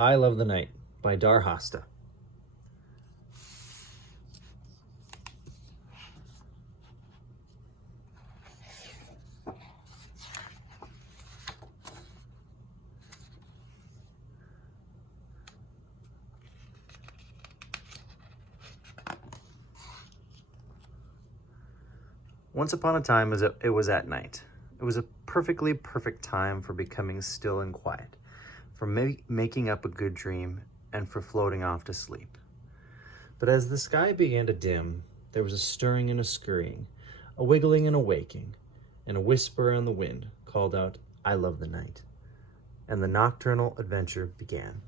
I Love the Night by Hosta. Once upon a time, it was at night. It was a perfectly perfect time for becoming still and quiet, for making up a good dream, and for floating off to sleep. But as the sky began to dim, there was a stirring and a scurrying, a wiggling and a waking, and a whisper on the wind called out, "I love the night." And the nocturnal adventure began.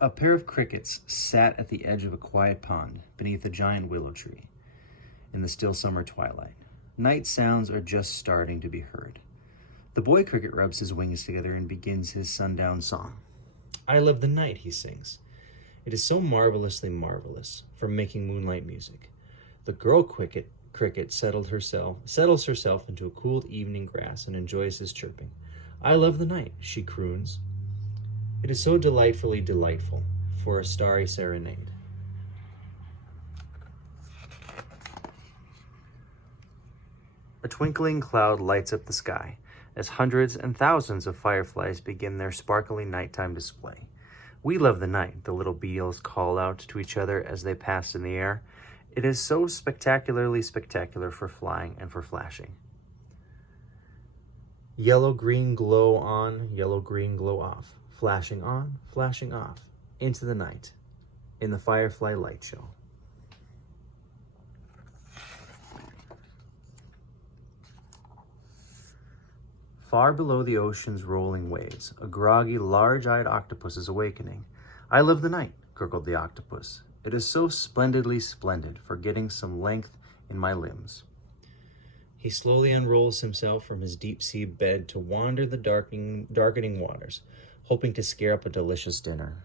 A pair of crickets sat at the edge of a quiet pond beneath a giant willow tree in the still summer twilight. Night sounds are just starting to be heard. The boy cricket rubs his wings together and begins his sundown song. "I love the night," he sings. "It is so marvelously marvelous for making moonlight music." The girl cricket settles herself into a cool evening grass and enjoys his chirping. "I love the night," she croons. "It is so delightfully delightful for a starry serenade." A twinkling cloud lights up the sky as hundreds and thousands of fireflies begin their sparkling nighttime display. "We love the night," the little beetles call out to each other as they pass in the air. "It is so spectacularly spectacular for flying and for flashing." Yellow-green glow on, yellow-green glow off, flashing on, flashing off, into the night, in the Firefly Light Show. Far below the ocean's rolling waves, a groggy, large-eyed octopus is awakening. "I love the night," gurgled the octopus. "It is so splendidly splendid for getting some length in my limbs." He slowly unrolls himself from his deep-sea bed to wander the darkening waters, hoping to scare up a delicious dinner.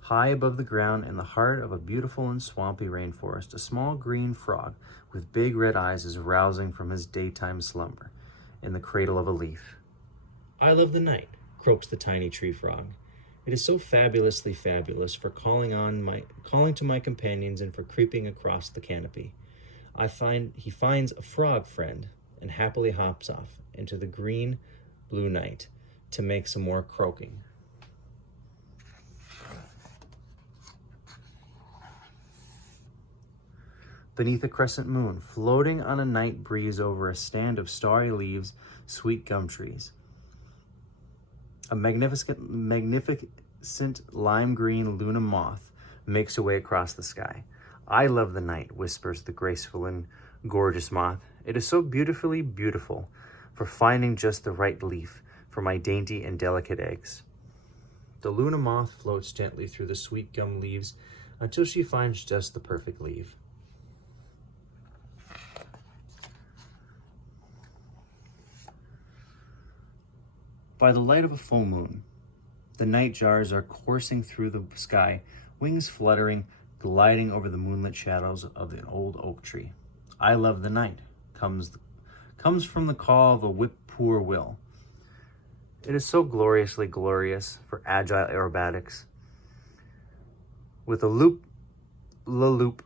High above the ground, in the heart of a beautiful and swampy rainforest, a small green frog with big red eyes is rousing from his daytime slumber in the cradle of a leaf. "I love the night," croaks the tiny tree frog. "It is so fabulously fabulous for calling to my companions and for creeping across the canopy." He finds a frog friend and happily hops off into the green blue night to make some more croaking. Beneath a crescent moon, floating on a night breeze over a stand of starry leaves, sweet gum trees, a magnificent lime green Luna moth makes her way across the sky. "I love the night," whispers the graceful and gorgeous moth. "It is so beautifully beautiful for finding just the right leaf for my dainty and delicate eggs." The Luna moth floats gently through the sweet gum leaves until she finds just the perfect leaf. By the light of a full moon, the night jars are coursing through the sky, wings fluttering, gliding over the moonlit shadows of an old oak tree. "I love the night," comes from the call of a whip-poor-will. It is so gloriously glorious for agile aerobatics. With a loop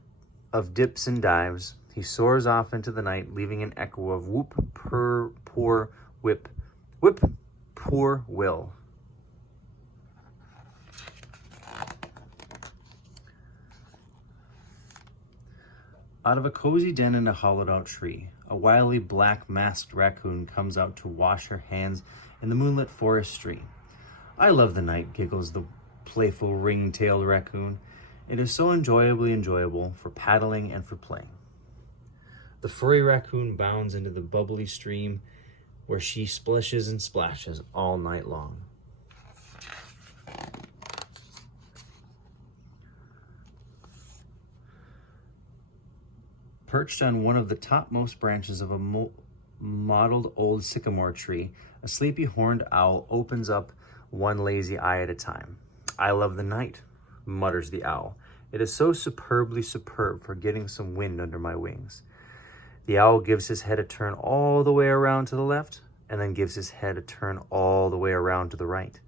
of dips and dives, he soars off into the night, leaving an echo of whoop, purr, poor, whip, poor will. Out of a cozy den in a hollowed-out tree, a wily black masked raccoon comes out to wash her hands in the moonlit forest stream. "I love the night," giggles the playful ring-tailed raccoon. "It is so enjoyable for paddling and for playing." The furry raccoon bounds into the bubbly stream where she splishes and splashes all night long. Perched on one of the topmost branches of a mottled old sycamore tree, a sleepy horned owl opens up one lazy eye at a time. "I love the night," mutters the owl. It is so superbly superb for getting some wind under my wings. The owl gives his head a turn all the way around to the left, and then gives his head a turn all the way around to the right.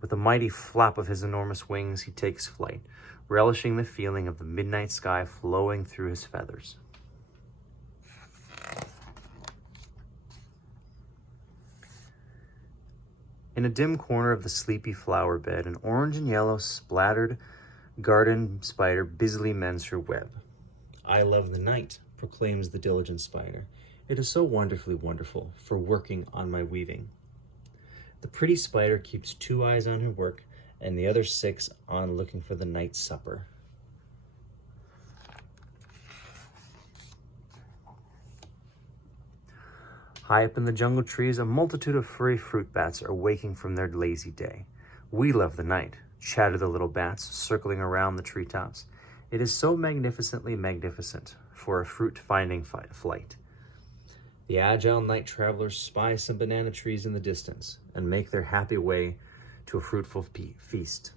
With a mighty flap of his enormous wings, he takes flight, relishing the feeling of the midnight sky flowing through his feathers. In a dim corner of the sleepy flower bed, an orange and yellow splattered garden spider busily mends her web. I love the night, proclaims the diligent spider. It is so wonderfully wonderful for working on my weaving. The pretty spider keeps 2 eyes on her work and the other 6 on looking for the night's supper. High up in the jungle trees, a multitude of furry fruit bats are waking from their lazy day. We love the night, chatter the little bats, circling around the treetops. It is so magnificently magnificent for a fruit-finding flight. The agile night travelers spy some banana trees in the distance and make their happy way to a fruitful feast.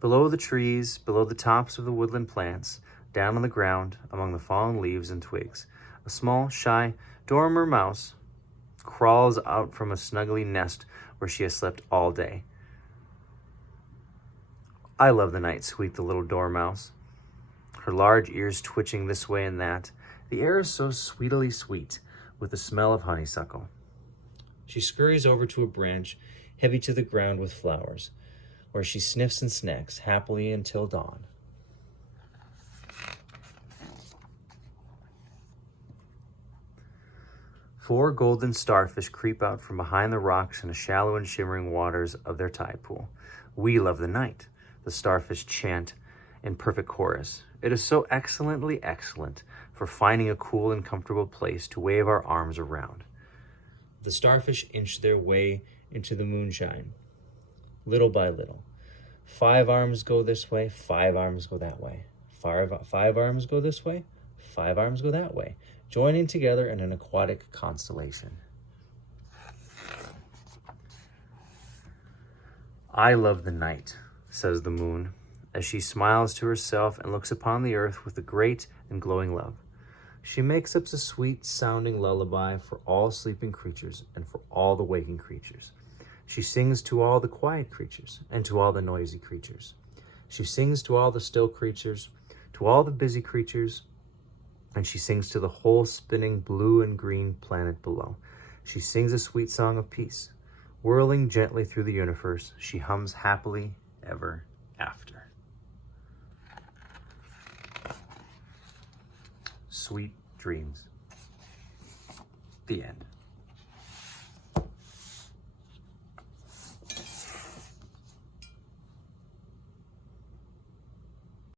Below the trees, below the tops of the woodland plants, down on the ground, among the fallen leaves and twigs, a small, shy Dormouse crawls out from a snuggly nest where she has slept all day. I love the night, squeaked the little Dormouse, her large ears twitching this way and that. The air is so sweetly sweet, with the smell of honeysuckle. She scurries over to a branch heavy to the ground with flowers, where she sniffs and snacks happily until dawn. Four golden starfish creep out from behind the rocks in the shallow and shimmering waters of their tide pool. We love the night, the starfish chant in perfect chorus. It is so excellently excellent for finding a cool and comfortable place to wave our arms around. The starfish inch their way into the moonshine, little by little. 5 arms go this way, 5 arms go that way. 5 arms go this way, 5 arms go that way, joining together in an aquatic constellation. I love the night, says the moon, as she smiles to herself and looks upon the earth with a great and glowing love. She makes up a sweet-sounding lullaby for all sleeping creatures and for all the waking creatures. She sings to all the quiet creatures and to all the noisy creatures. She sings to all the still creatures, to all the busy creatures, and she sings to the whole spinning blue and green planet below. She sings a sweet song of peace. Whirling gently through the universe, she hums happily ever after. Sweet dreams. The end.